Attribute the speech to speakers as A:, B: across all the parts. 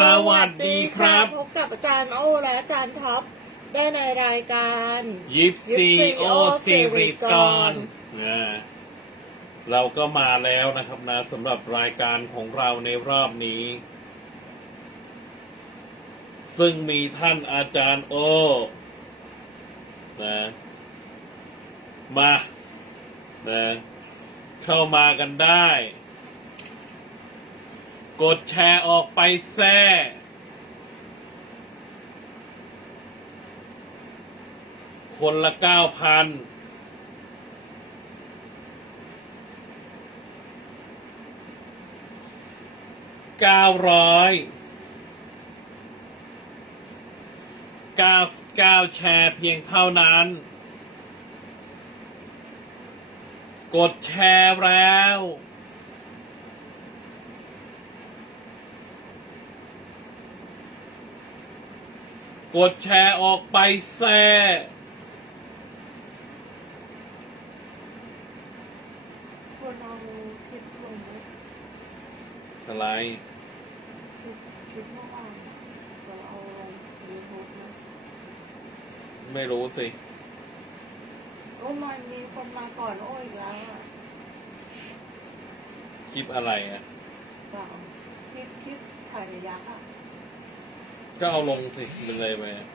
A: สวัสดีครับ
B: พบกับอาจารย์โอและอาจารย์ท็อปได้ในรายการ
A: ยิปซี
B: Yipsy
A: โอ
B: O
A: ซีริก
B: Sirikon
A: อนเราก็มาแล้วนะครับนะสำหรับรายการของเราในรอบนี้ ซึ่งมีท่านอาจารย์โอนะมานะเข้ามากันได้ กดแชร์ออกไปแซ่คนละเก้าพันเก้าร้อยเก้าเก้าแชร์เพียงเท่านั้น กดแชร์แล้ว กดแชร์ออกไปแซ่
B: ควรเอาคลิปลงไหม
A: อะไร
B: คลิปคลิปเมื่อวานเราเอาลงยูทูบนะ
A: ไม่รู้สิ
B: โอ้มันมีคนมาก่อนโอ้อีกแล้วอะ
A: คลิปอะไรอะ
B: เปล่าคลิปคลิปถ่ายในยักษ์อะ
A: ก็เอาลงสิเป็นไรไปอะ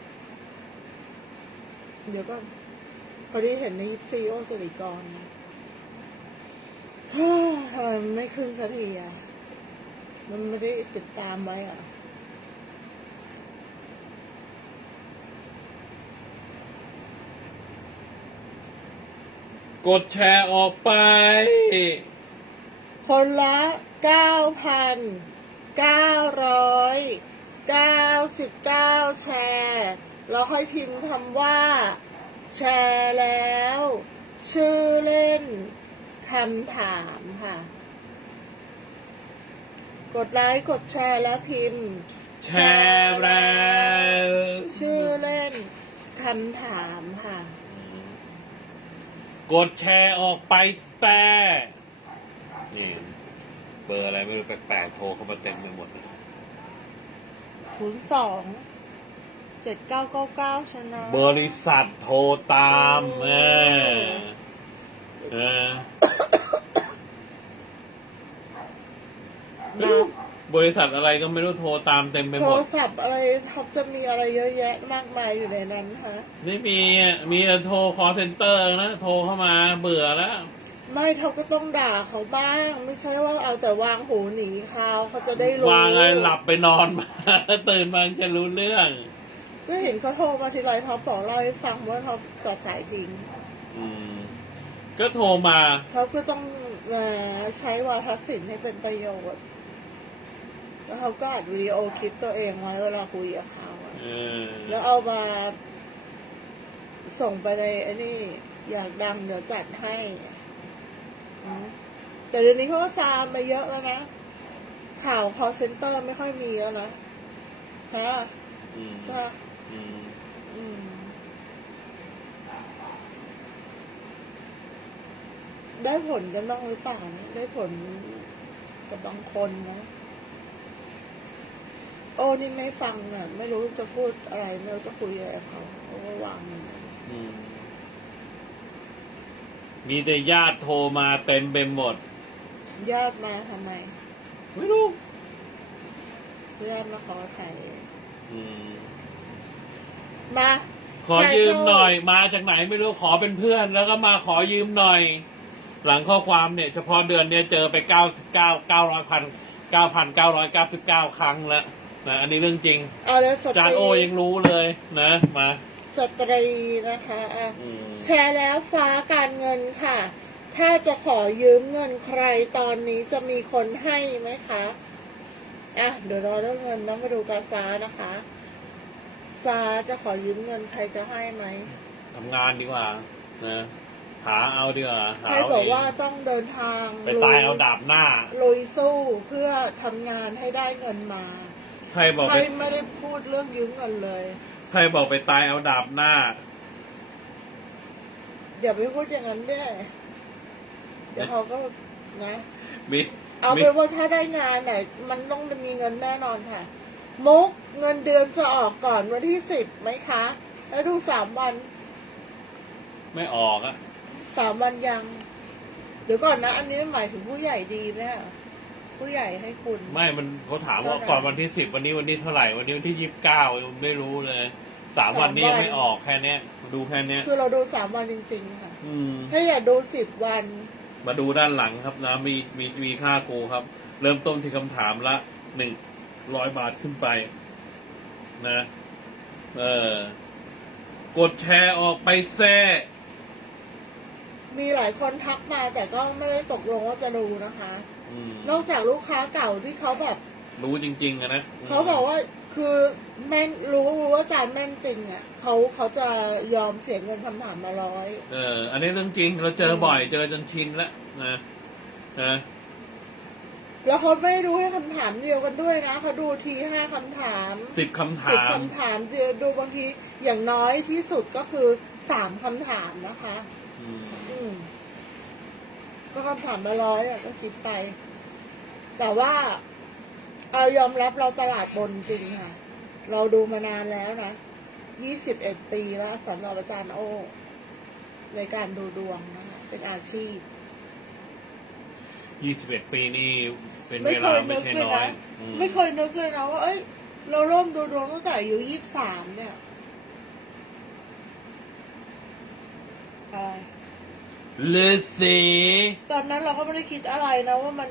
B: เดี๋ยวก็พอดีเห็นในซีโอสิริกรนะฮ่าทำไมมันไม่ขึ้นสักทีอะ มันไม่ได้ติดตามไว้อะ
A: กดแชร์ออกไป
B: คนละเก้าพันเก้าร้อย เก้าสิบเก้าแชร์แล้วค่อยพิมพ์คำว่า แชร์แล้ว ชื่อเล่นคำถามค่ะ กดไลค์กดแชร์แล้วพิมพ์
A: แชร์แล้ว
B: ชื่อเล่นคำถามค่ะ
A: กดแชร์ออกไปแซ่นี่เบอร์อะไรไม่รู้แปลกๆโทรเข้ามาเต็มไปหมดเลย
B: ศูนย์สองเจ็ดเก้าเก้าเก้าชนะ
A: บริษัทโทรตามเออเออไม่รู้บริษัทอะไรก็ไม่รู้โทรตามเต็มไป
B: โท
A: หม
B: ร
A: ด
B: ศัพท์อะไรท็อปจะมีอะไรเยอะแยะมากมายอยู่ในนั้นฮะ
A: ไม่มีอะมีแต่โทรคอเซ็นเตอร์นะ โทรเข้ามาเบื่อแล้ว
B: ไม่ท็อปก็ต้องด่าเขาบ้าง ไม่ใช่ว่าเอาแต่วางหูหนีเขาเขาจะได้รู้
A: วางอะไรหลับไปนอนมา ตื่นมาจะรู้เรื่อง
B: ก็เห็นเขาโทรมาทีไรท็อปบอกเล่าให้ฟังว่าท็อปตัดสายทิ้ง
A: อืม ก็โทรมา
B: ท็อปก็ต้องเอ่อใช้วาทศิลป์ให้เป็นประโยชน์ แล้วเขาก็อัดวิดีโอคลิปตัวเองไว้เวลาคุยกับเขาอะ
A: เออ
B: แล้วเอามา ส่งไปในไอ้นี่อยากดังเดี๋ยวจัดให้อืม แต่เดี๋ยวนี้เขาก็ซามไปเยอะแล้วนะ ข่าว call center ไม่ค่อยมีแล้วนะฮะ
A: อืม
B: ใช่ปะ
A: อืม
B: อืม ได้ผลกันบ้างหรือเปล่านะได้ผลกับบางคนนะ โอ้นี่ไม่ฟังอะ ไม่รู้จะพูดอะไร ไม่รู้จะคุยอะไรกับเขาเขาก็วางมัน
A: อืม มีแต่ญาติโทรมาเต็มไปหมด
B: ญาติมาทำไม
A: ไม่รู้
B: ญาติมาขอถ่าย
A: อืม
B: มา
A: ขอยืมหน่อย มาจากไหนไม่รู้ขอเป็นเพื่อน แล้วก็มาขอยืมหน่อย หลังข้อความเนี่ย เฉพาะเดือนเนี้ยเจอไปเก้าสิบเก้าเก้าร้อยพันเก้าพันเก้าร้อยเก้าสิบเก้าครั้งแล้วนะอันนี้เรื่องจริง
B: เอาแล้วส
A: อา
B: ต
A: จารย์โอ
B: รี
A: ยังรู้เลยนะมา
B: สตรีนะคะอะ
A: อืม
B: แชร์แล้วฟ้าการเงินค่ะ ถ้าจะขอยืมเงินใครตอนนี้จะมีคนให้ไหมคะอะเดี๋ยวรอเรื่องเงินนะมาดูการฟ้านะคะ ฟ้าจะขอยืมเงินใครจะให้ไหม
A: ทำงานดีกว่านะหาเอาดีกว่าหา
B: ใคร
A: เอา
B: บอก
A: เอง
B: ว่าต้องเดินทาง
A: ไปตายเอาดาบหน้า
B: ลุยสู้เพื่อทำงานให้ได้เงินมา
A: ใครบอก
B: ใคร
A: ไป
B: ไม่ได้พูดเรื่องยืมเงินเลย
A: ใครบอกไปตายเอาดาบหน้า
B: อย่าไปพูดอย่างนั้นเด้เดี๋ยวเขาก็นะ
A: มี
B: เอา
A: มี
B: เป็นว่าถ้าได้งานเนี่ยมันต้องมีเงินแน่นอนค่ะ มุกเงินเดือนจะออกก่อนวันที่สิบไหมคะ แล้วดูสามวัน
A: ไม่ออกอะ
B: สามวันยัง เดี๋ยวก่อนนะ อันนี้หมายถึงผู้ใหญ่ดีนะ ผู้ใหญ่ให้คุณ
A: ไม่ มันเขาถามว่า
B: เท่าไหร่
A: ก่อนวันที่สิบวันนี้วันนี้เท่าไหร่ วันนี้วันที่ยี่สิบเก้าไม่รู้เลยสามวันนี้ยังไม่ออกแค่เนี้ยดูแค่เนี้ย
B: คือเราดูสามวันจริงๆค่ะ
A: อืม
B: ถ้าอยากดูสิบวัน
A: มาดูด้านหลังครับนะมีมีมีค่าครูครับ เริ่มต้นที่คำถามละหนึ่งร้อยบาทขึ้นไป นะ เออกดแชร์ออกไปแซ่
B: มีหลายคนทักมาแต่ก็ไม่ได้ตกลงว่าจะดูนะคะ
A: อืม
B: นอกจากลูกค้าเก่าที่เขาแบบ
A: รู้จริงๆอะนะม
B: เขาบอกว่าคือแม่นรู้รู้ว่าอาจารย์แม่นจริงอะเขาเขาจะยอมเสียเงินคำถามมาร้อย
A: เออ อันนี้เรื่องจริงเราเจอบ่อยเจอจนชินแล้วนะนะ
B: แล้วเขาไม่ดูให้คำถามเดียวกันด้วยนะเขาดูทีห้าคำถาม
A: สิบคำ
B: สิบ
A: ถาม
B: คำถามเดียวดูบางทีอย่างน้อยที่สุดก็คือสามคำถามนะคะ
A: อืม
B: อืม ก็คำถามมาร้อยอะก็คิดไป แต่ว่าเอายอมรับเราตลาดบนจริงค่ะ เราดูมานานแล้วนะยี่สิบเอ็ดปีแล้วสำหรับอาจารย์โอในการดูดวงนะคะเป็นอาชีพ
A: ยี่สิบเอ็ดปีนี่เป็น
B: ไม่
A: เว
B: เค
A: ลายไม่
B: นึก
A: ใช่
B: เลย
A: น้อย
B: นะ
A: อืม
B: ไม่เคยนึกเลยนะว่า เอ้ย เราเริ่มดูดวงตั้งแต่อายุยี่สิบสามเนี่ย อะไร
A: ฤาษี
B: ตอนนั้นเราก็ไม่ได้คิดอะไรนะว่ามัน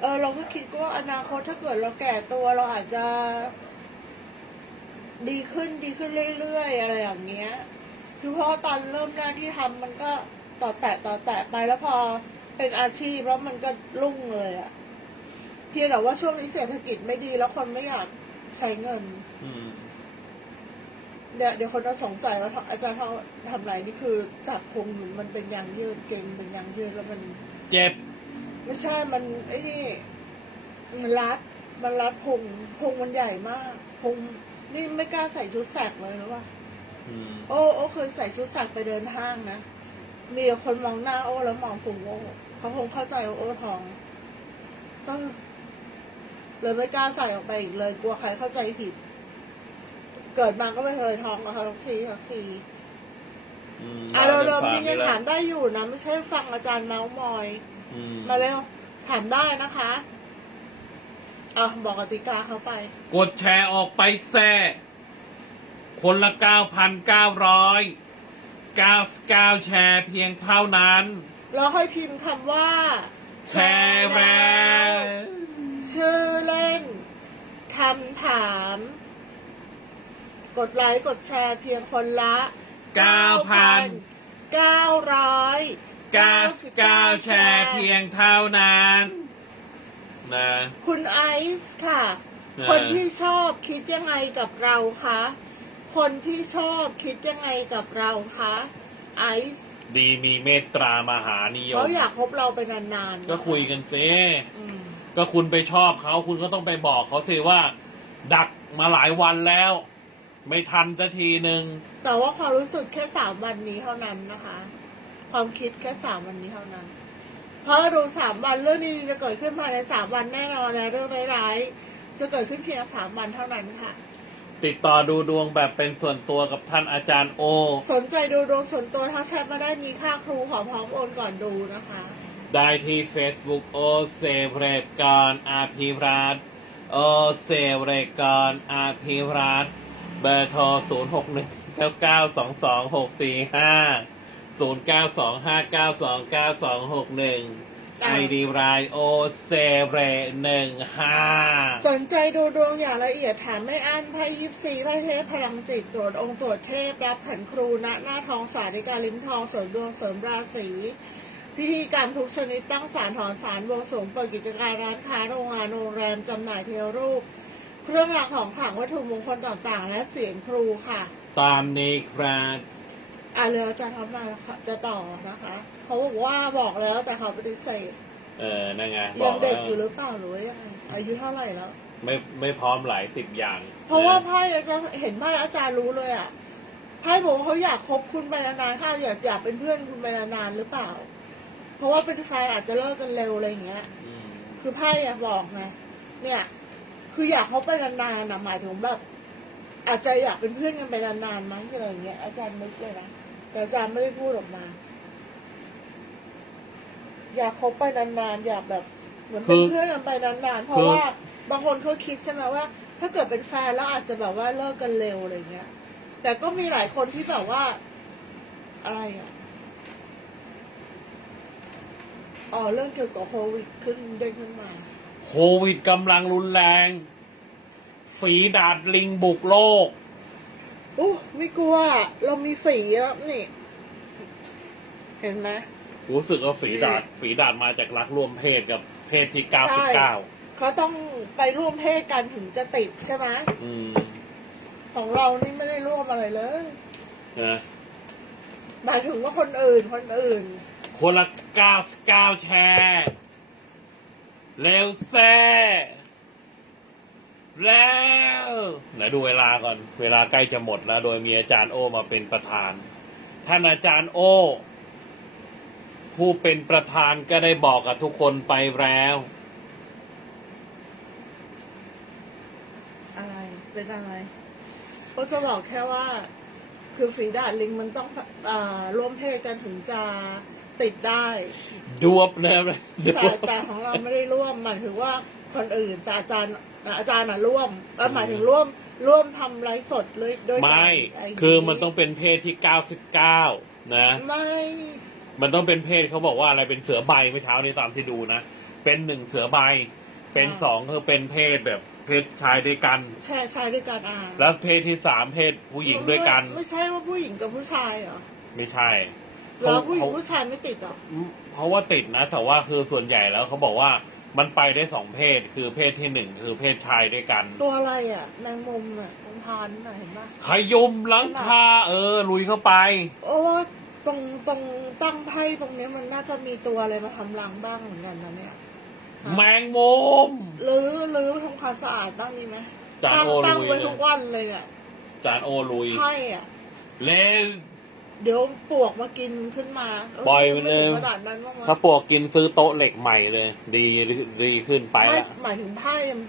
B: เออเราก็คิดว่าอนาคตถ้าเกิดเราแก่ตัวเราอาจจะ ดีขึ้นดีขึ้นเรื่อยๆอะไรอย่างเงี้ย คือเพราะว่าตอนเริ่มแรกที่ทำมันก็ต่อแตะต่อแตะไปแล้วพอเป็นอาชีพแล้วมันก็รุ่งเลยอะเพียงแต่ว่าช่วงนี้เศรษฐกิจไม่ดีแล้วคนไม่อยากใช้เงิน
A: อืม
B: เดี๋ยวเดี๋ยวคนจะสงสัยว่าอาจารย์เขาทำไรนี่คือจับพุงหนูมันเป็นยางยืดเก่งเป็นยางยืดแล้วมัน
A: เจ็บ
B: ไม่ใช่มันไอ้นี่มันรัดมันรัดพุงพุงมันใหญ่มากพุงนี่ไม่กล้าใส่ชุดแสกเลยหรือว่า
A: อืม
B: โอ้โอ้เคยใส่ชุดแสกไปเดินห้างนะมีแต่คนมองหน้าโอ้แล้วมองพุงโอ้เขาคงเข้าใจว่าโอ้ท้องก็เลยไม่กล้าใส่ออกไปอีกเลย กลัวใครเข้าใจผิด เกิดมาก็ไม่เคยท้องกับเขาสักทีสักที
A: อืม
B: อะเราเริ่ม
A: ฝก
B: ยัง
A: นี่แหละ
B: ถามได้อยู่นะ ไม่ใช่ฟังอาจารย์เมาส์มอย
A: อืม
B: มาเร็วถามได้นะคะอะบอกกติกาเขาไป
A: กดแชร์ออกไปแซ่คนละเก้าพันเก้าร้อยเก้าเก้าแชร์เพียงเท่านั้น
B: เราค่อยพิมพ์คำว่า
A: แชร์แล้ว
B: ชื่อเล่นคำถาม กดไลค์กดแชร์เพียงคนละ
A: เก้าพัน
B: เก้าร้อย
A: เก้าเก้าแชร์เพียงเท่านั้นนะ
B: คุณไอซ์ค่ะ
A: เออ
B: คนที่ชอบคิดยังไงกับเราคะ คนที่ชอบคิดยังไงกับเราคะ ไอซ์
A: ดีมีเมตตามหานิยม
B: เขาอยากคบเราไปนานๆ
A: ก็คุยกันซิ
B: อืม
A: ก็คุณไปชอบเขาคุณก็ต้องไปบอกเขาสิว่า ดักมาหลายวันแล้ว ไม่ทันสักทีหนึ่ง
B: แต่ว่าความรู้สึกแค่สามวันนี้เท่านั้นนะคะ ความคิดแค่สามวันนี้เท่านั้น เพราะดูสามวันเรื่องนี้จะเกิดขึ้นภายในสามวันแน่นอนนะเรื่องร้ายๆจะเกิดขึ้นเพียงสามวันเท่านั้นค่ะ
A: ติดต่อดูดวงแบบเป็นส่วนตัวกับท่านอาจารย์โอ
B: สนใจดูดวงส่วนตัวทักแชทมาได้มีค่าครูขอพร้อมโอนก่อนดูนะคะ
A: ได้ที่ Facebook โอเซเรกกรอาภิรัตน์โอเซเรกกรอาภิรัตน์ เบอร์โทร 0 6 1 9 9 2 2 6 4 5 0 9 2 5 9 2 9 2 6 1
B: อ่า
A: ไอดีรายโอเซเรหนึ่งห้า
B: สนใจดูดวงอย่างละเอียดถามไม่อั้นไพ่ยิปซีไพ่เทพพลังจิตตรวจองค์ตรวจเทพ รับขันครูณหน้าทองสาริกาลิ้มทองเสริมดวงเสริมราศีพิธีกรรมทุกชนิดตั้งศาลถอนศาลบวงสรวงเปิดกิจการร้านค้าโรงงานโรงแรมจำหน่ายเทวรูป เครื่องรางของขลังวัตถุมงคลต่างๆ และเสียงครูค่ะ
A: ตามนี้ครับ
B: อ่าเรืออาจารย์ทำมาแล้วค่ะจะต่อนะคะ เขาบอกว่าบอกแล้วแต่เขาปฏิเสธ
A: เออนั่นไงบ
B: ยั
A: องก
B: เด็ก
A: แล้ว
B: อยู่หรือเปล่าหรือว่ายังไงอายุเท่าไหร่แล้ว
A: ไม่ไม่พร้อมหลายสิบอย่าง
B: เพราะว่าไพ่อาจารย์เห็นไพ่อาจารย์รู้เลยอะไพ่บอกว่าเขาอยากคบคุณไปนานๆค่ะอยากอยากเป็นเพื่อนคุณไปนานๆหรือเปล่า เพราะว่าเป็นแฟนอาจจะเลิกกันเร็วอะไรอย่างเงี้ย
A: อืม
B: คือไพ่อะบอกไงเนี่ย คคืออยากเขาไปนานๆนะหมายถึงแบบอาจจะอยากเป็นเพื่อนกันไปนานๆมั้งอะไรอย่างเงี้ยอาจารย์นึกเลยนะแต่อาจารย์ไม่ได้พูดออกมา อยากคบไปนานๆอยากแบบเหมือนเป็นเพื่อนกันไปนานๆเพราะว่าบางคนเขาคิดใช่ไหมว่า ถ้าเกิดเป็นแฟนแล้วอาจจะแบบว่าเลิกกันเร็วอะไรเงี้ย แต่ก็มีหลายคนที่แบบว่า อะไรอะอ๋อเรื่องเกี่ยวกับโควิดขึ้นเด้งขึ้นมา
A: โควิดกำลังรุนแรง ฝีดาดลิงบุกโลก
B: อู้ไม่กลัว เรามีฝีแล้วนี่ เห็นไหม
A: รู้สึกว่าฝีดาดฝีดาดมาจากรักร่วมเพศกับเพศที่เก้าสิบเก้า
B: เขาต้องไปร่วมเพศกันถึงจะติดใช่ไหม
A: อืม
B: ของเรานี่ไม่ได้ร่วมอะไรเลย
A: นะ
B: หมายถึงว่าคนอื่นคนอื่น
A: คนละเก้าสิบเก้าแชร์ เร็วแซ่แล้วไหนดูเวลาก่อน เวลาใกล้จะหมดแล้ว โดยมีอาจารย์โอมาเป็นประธาน ท่านอาจารย์โอ ผู้เป็นประธานก็ได้บอกกับทุกคนไปแล้ว
B: อะไร เป็นอะไรก็จะบอกแค่ว่า คือฝีดาดลิงมันต้องอ่าร่วมเพศกันถึงจะติดได้
A: ดวบเลยด
B: แต่
A: วบ
B: แต่ของเราไม่ได้ร่วมหมายถึงว่าคนอื่นแต่อาจารย์อาจารย์น่ะร่วมเอ่อหมายถึงร่วมร่วมทำไลฟ์สดด้วยด้วยกัน
A: ไม่
B: ไนี้
A: คือมันต้องเป็นเพศที่เก้าสิบเก้านะ
B: ไม่
A: มันต้องเป็นเพศเขาบอกว่าอะไรเป็นเสือใบเมื่อเช้านี้ตามที่ดูนะ เป็นหนึ่งเสือใบ เป็นสองคือเป็นเพศแบบ เพศชายด้วยกัน
B: แชร์ชายด้วยกันอ่า
A: แล้วเพศที่สามเพศผู้หญิงด้วยกัน
B: ไม่ไม่ใช่ว่าผู้หญิงกับผู้ชายเหรอ
A: ไม่ใช่
B: แล้วผู้หญิง
A: เขา
B: ผู้ชายไม่ติดเหรอ
A: เพราะว่าติดนะ แต่ว่าคือส่วนใหญ่แล้วเขาบอกว่ามันไปได้สองเพศ คือเพศที่หนึ่งคือเพศชายด้วยกัน
B: ตัวอะไรอะแมงมุมอะตรงพานน่ะเห็นปะ
A: ขยุมหลังคาเออ ลุยเข้าไป
B: โอ้ว่าตรงตรงตั้งไพ่ตรงเนี้ยมันน่าจะมีตัวอะไรมาทำรังบ้างเหมือนกันนะเนี่ย
A: แมงมุม
B: หรือหรือทำความสะอาดบ้างดีไหม
A: จาน
B: ตั้ง
A: โอ
B: ตั้ง
A: ลุย
B: ไว้
A: เล
B: ทุก
A: ย
B: วันเลยเนี่ย
A: จานโอลุย
B: ไพ่อะ
A: เล่
B: เดี๋ยวปลวกมากินขึ้นมา
A: ปล่อยมันเลย
B: ไม่ถึงขนาดนั้นบ้างมั้ย
A: ถ้าปวกกินซื้อโต๊ะเหล็กใหม่เลย ดีดีขึ้นไป
B: ไม่
A: ละ
B: หมายถึงไพ่มัน